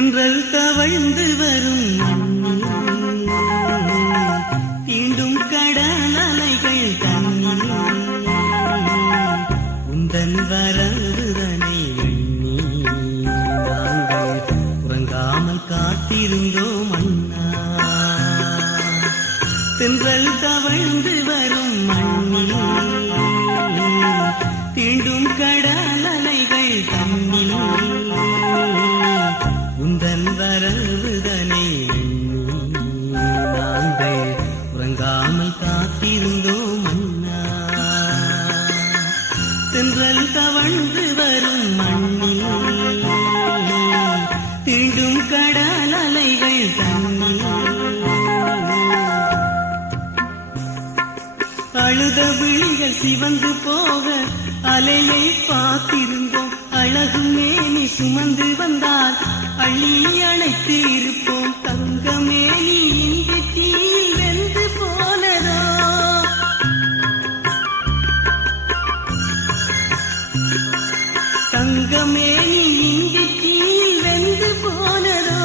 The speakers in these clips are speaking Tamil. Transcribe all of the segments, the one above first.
தென்றல் தவழ்ந்து வரும் தீண்டும் கடல் அலைகள் உந்தன் வரவுதனை எண்ணி நாங்கள் உறங்காமல் காத்திருந்தோம் அண்ணா தென்றல் தவழ்ந்து வரும் மண்ணி தீண்டும் கடல் சிவந்து போக அலையை பார்த்திருந்தோம். அழகு மேனி சுமந்து வந்தால் அள்ளி அழைத்து இருப்போம். தங்கமேனி இங்கு தீயில் வெந்து போனதோ? தங்கமேனி இங்கு தீயில் வெந்து போனதோ?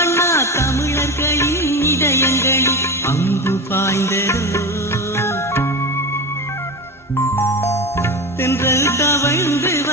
அண்ணா தமிழர்களின் இதயங்களில் அம்பு பாய்ந்ததோ? தவழ்ந்து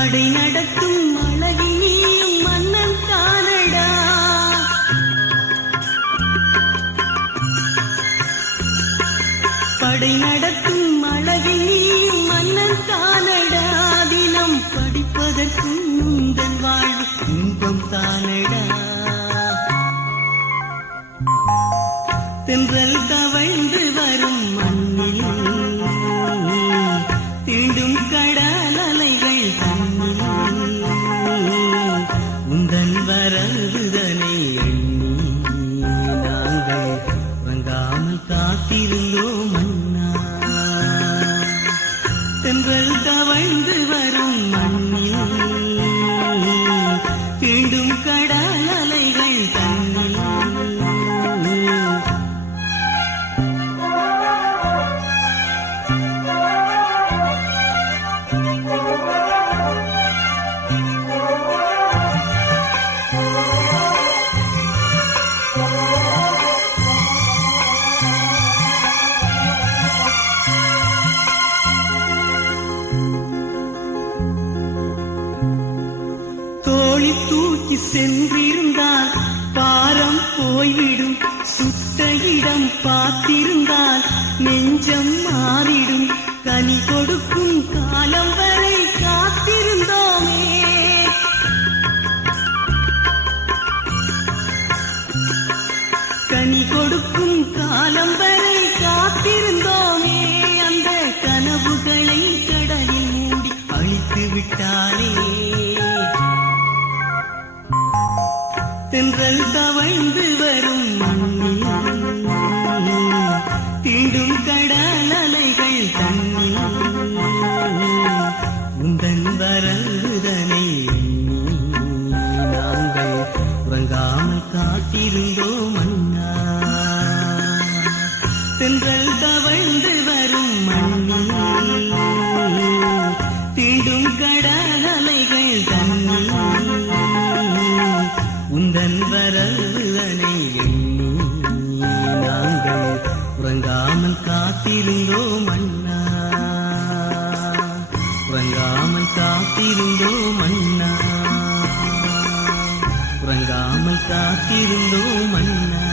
படை நடத்தும் அழகினியும் மன்னன் காணடா படை நடத்தும் அழகினியும் மன்னன் காணடா தினம் படிப்பதற்கு உந்தன் வாழ்வு இன்பம் தானடா. தென்றல் தவழ்ந்து வரும் தென்றல் தவழ்ந்து நோக்கி சென்றிருந்தால் பாரம் போய்விடும். சுத்த இடம் பார்த்திருந்தால் நெஞ்சம் மாறிடும். கனி கொடுக்கும் காலம் வரை காத்திருந்தோமே. கனி கொடுக்கும் காலம் வரை தென்றல் தவழ்ந்து வரும் மண்ணி உறங்காமல் காத்திருந்தோம் அண்ணா உறங்காமல் காத்திருந்தோம் அண்ணா உறங்காமல் காத்திருந்தோம் அண்ணா